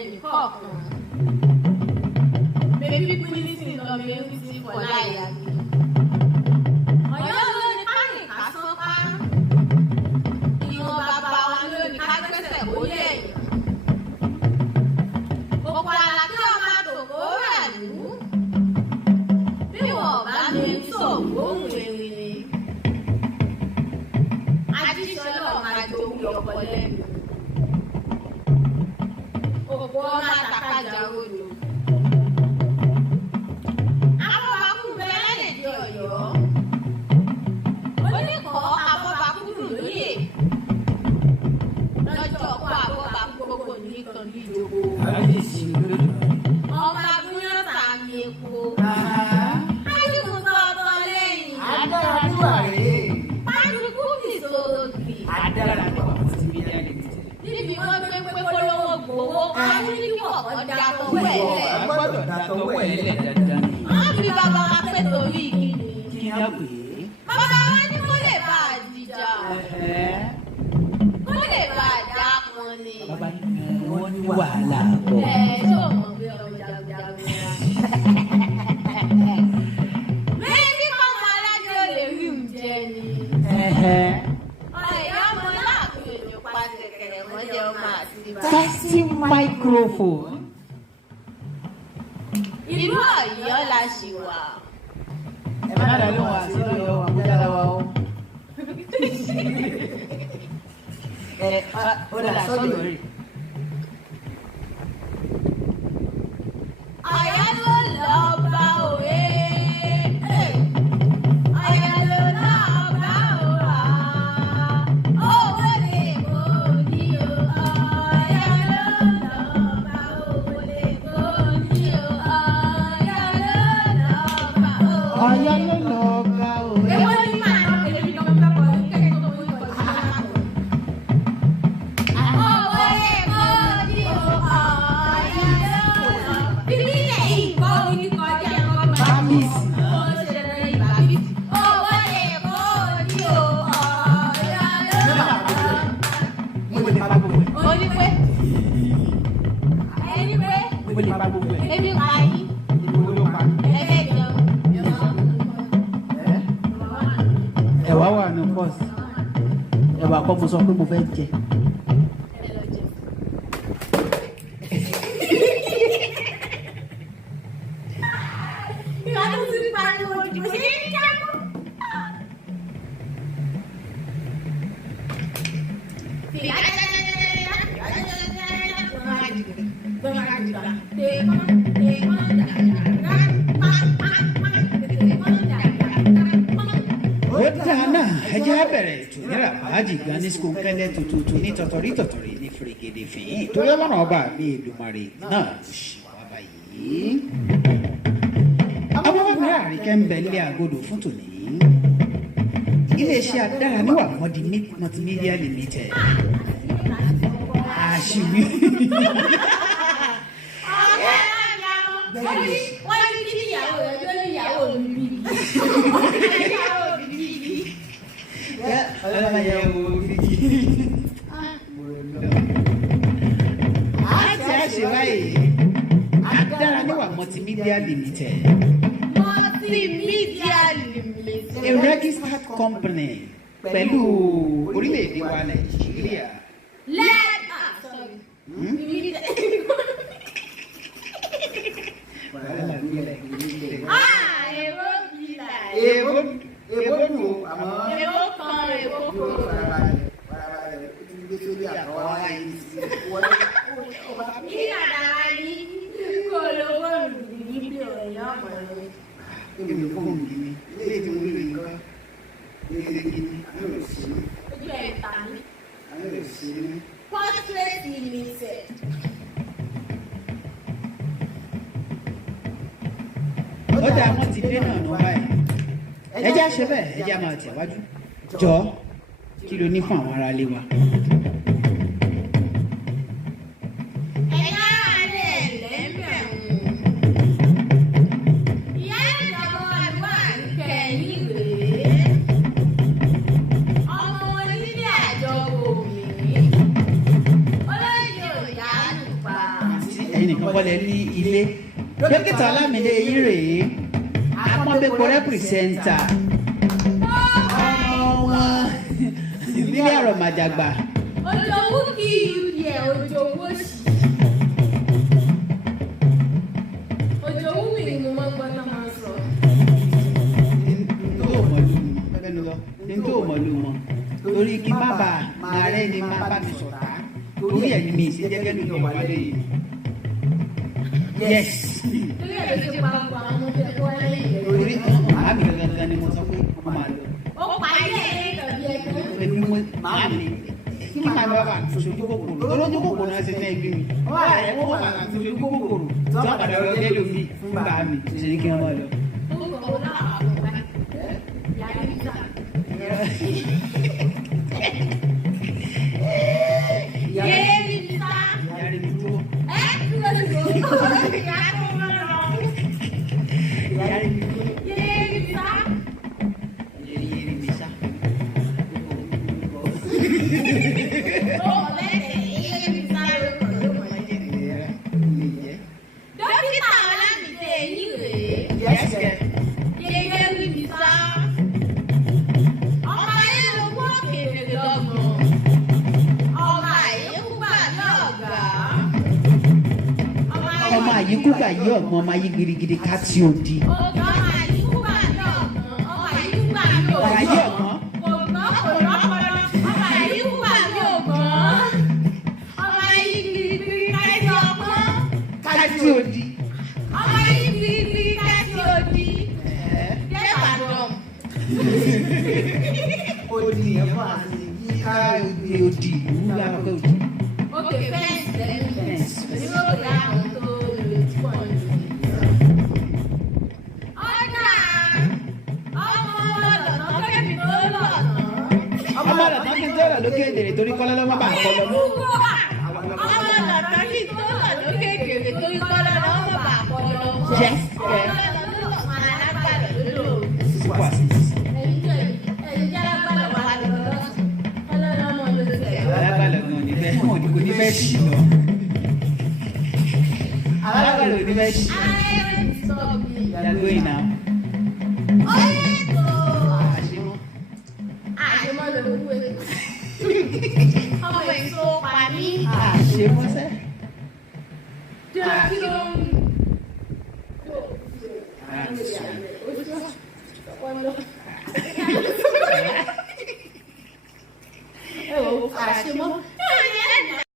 ẹnì kọ̀ọ̀kan. Bébí pínísì lọ bí ẹni tí kò láyà gbé. Ọ̀yọ́ ló ní káyìn ká sọ́pá. Ìwọ̀n bàbá wa ló ní ká gbẹ́sẹ̀ bóyá ẹ̀yìn. Òpó àlà tí wọ́n máa tòkó rà lù. Bí wọ́n bá ní sọ̀gbó ń wèrè. Ajíṣọ́lọ́ máa jowú ọkọ̀ lẹ́nu. Òpó ọmọ àtàkàjà odò. Abọ́bakú bẹ́ẹ̀ lè di Ọ̀yọ́. Oníkọ̀ọ́ abọ́bakú lóyè. Lọ́jọ́ ọkọ̀ abọ́bakú gbogbo nìkan bí ìjòkó. Ọmọ agbóyán tàmí epo. Ájúkú sọ̀tọ̀ lẹ́yìn. Adaraniwa rèé. Ájúkú nìsòrògbì. Adaraniwa Multimedia Ltd. Níbi wọ́n gbé polówó gbowó, ájúkú ọ̀dà tọwọ́ ẹ̀ lẹ̀. A gbọ́dọ̀ da tọwọ́ ẹ̀ lẹ̀ dandan ni. Wọ́n fi bàbá wa pé torí ìkíni. Kí ni a pè é? Bàbá wa ní kó lè bá a dìjà. Kó lè bá a dá pọn ni. Bàbá ní wọ́n ní wàhálà bọ̀. Ṣé o mọ̀ bí ọjà jagun ya? Méjì kọ́mọ alájọ lè rí oúnjẹ ni. Ọ̀yọ́ ọmọ láàfin òjò pàṣẹ kẹ̀rẹ̀ mọ́jẹ́ ọmọ àti bàbá. Testing microphone. Ìlú Ọ̀yọ́ la ṣì wà. Ẹ má dá lóhùn àti lọ́yọ̀ Àbújá láwa o. Ó dà sọ́dọ̀ rẹ̀. Ọ̀yọ́ ló lọ bá òwe. Ọ̀yọ́ ló lọ bá òwà. Owó lè kó ní o. Ọ̀yọ́ ló lọ bá owó lè kó ní o. Ọ̀yọ́ ló lọ bá òwe. Ọ̀yọ́ ló lọ bá òwe. Èwo ni màá lọ pẹ̀lú ibi kan fẹ́ pọ̀ ní kẹ́kẹ́ tó wọlé pọ̀ sí ọ̀la. Owó lè kó ní o. Ọ̀yọ́ ló lọ. Bíbí lè ìbọn orí kọjá ọgbà. Bámísì. Ó ṣẹlẹ̀ ìbàbí. Owó lè kó ní o. Ọ̀yọ́ ló lọ. Mo lè pa gbogbo ẹ̀. Ó ní pé ẹni pé Mo lè pa gbogbo ẹ̀. ebi pa yín Ìgbòho ló pa. ẹgbẹ́ jẹun. Ẹ̀wà wà ní pọ́ọ̀sì. Ẹ̀wà kọ́ mo sọ pé mo fẹ́ jẹ. Ẹ lọ jẹ. Ìwà tó ti pariwo dìbò sí ní jábọ̀. Ó dáná ẹjẹ́ á bẹ̀rẹ̀ ètò nílà bàájì gan ní skóńkẹ́lẹ́ tuntun ní tọ̀tọ̀rí ní fèrègèdè fìyín torí ọlọ́run ọba mi Èdùmàrè náà ló ṣì wá báyìí. Àwọn ọmọbìnrin àríkẹ́ ń bẹ ilé àgọ́dọ̀ fún tòní. Iléeṣẹ́ Adaraniwa Multimedia Ltd. Àṣìwí. Wọ́n ní kí ìyàwó rẹ̀ ló ní ìyàwó mi bí. Ìyàwó mi bí. Àti àṣẹ báyìí Adaraniwa Multimedia Ltd. Multimedia Ltd. A registered company pẹ̀lú orílẹ̀-èdè wa Nàìjíríà. Èwo nù àmọ́. Èwo kan èwo kò. Ní àdára ní kò lówó mi níbi Ọ̀yọ́ ọmọ rẹ̀. Ojú ẹ̀ tà mí. Portrait limited. Ó dá àwọn ti dé náà nù báyìí. Ẹjẹ́ àṣẹ bẹ́ẹ̀ ẹjẹ́ máa tẹ̀wájú. Jọ kí ló ní fún àwọn ará ilé wa? Ẹ̀yà alẹ́ lẹ́mbẹ̀rún. Ìyá ìjọba àdúrà ń kẹ́yìn rèé. Ọmọ onílé àjọ òmìnir. Olóyè òyà àlùpà. Àti kọ́lẹ̀ ní ilé dókítà Ọlámídé yìí rèé apọ́nbẹ́pọ̀ rẹ́pìrìsẹ́ńtà ọmọ wọn nílé àrọ̀màjàgbà. Òjòwú kì í yẹ òjòwú sí. Òjòwú mi ni mo máa ń gbọ́ náà máa ń sọ. Nítorí òmòlú mọ̀ torí kí má bàa máa rẹ́ ni má bá mi sọ̀tà torí ẹ̀ ni mi ṣe jẹ́gẹ́ nínú ìwádìí yìí. Yes. Torí ẹ̀ ló ṣe pa ọkọ̀ àwọn ọmọ tó ẹ̀kọ́ lẹ́yìn rẹ̀. Torí màámi gangan ni mo sọ pé mo máa lọ. Ó pa ilé ẹ̀ tàbí ẹ̀kọ́. Èmi mo màámi kí màá bá bá sojú kòkòrò lójú kòkòrò náà ṣe náà gbé mi. Wọ́n á rẹ̀ kó bàbá sojú kòkòrò tí wọ́n padà lọ lé lómi fún bàámi ṣe ní kí wọ́n máa lọ. Dókítà Ọlámídé yìí rèé. Ọmọ àyíkúgbà yí ọ̀gbọ́n ọmọ ayé girigidi ká tí ó di. Ọmọ àyíkúgbà yí ọ̀gbọ́n. Ọmọ àyíkúgbà yí ọ̀gbọ́n. Ayé ọ̀gbọ́n. Ọmọ àyíkúgbà yí ọ̀gbọ́n. Ọmọ ayé girigidi ká tí ọgbọ́n. Ká tí ó di. Ọmọ ayé girigidi ká tí ó di. Jẹ́ Ìbàdàn. Odi ẹ̀fọ́ àti yíká odi ìlú lábẹ́ òdi. Okay, fẹ́ǹsì lẹ́nu fẹ́ǹsì. Yóò yá àwọn tó lè pọ̀ nínú. Ọ̀dà ọmọ ọlọ́dọ̀ kẹ́mi tó lọ́dọ̀. Ọmọ ọlọ́dọ̀ kí n tó lọ lókè èdèrè torí kọ́lá lọ́mọ bá kọ́ lọ. Ọmọ ọlọ́dọ̀ kí n tó lọ lókè èdèrè torí kọ́lá lọ́mọ bá kọ́ lọ. Jẹ́ ọmọ ọlọ́dọ̀ ló lọ máa lágbàdo lódò. sípò àṣìṣe. Ẹ̀yin jẹ́ alágbàdo wà lọ́dọ̀. Ọlọ́dọ̀ ọmọ ló ti tẹ̀. Alágbàlọ̀ gan ní bẹ́ẹ̀ mọ̀ kò ní bẹ́ẹ̀ ṣì lọ. Alágbàlọ̀ ò ní bẹ́ẹ̀ ṣì lọ. Ayé ti sọ mi. Yàgò ìnà. Ọyẹ́ tó. Àṣemọ́. Àṣemọ́ ló ń wé. Ọmọ èso pa mí. Àṣemọ́ sẹ́. Kí ló ń àṣemọ́.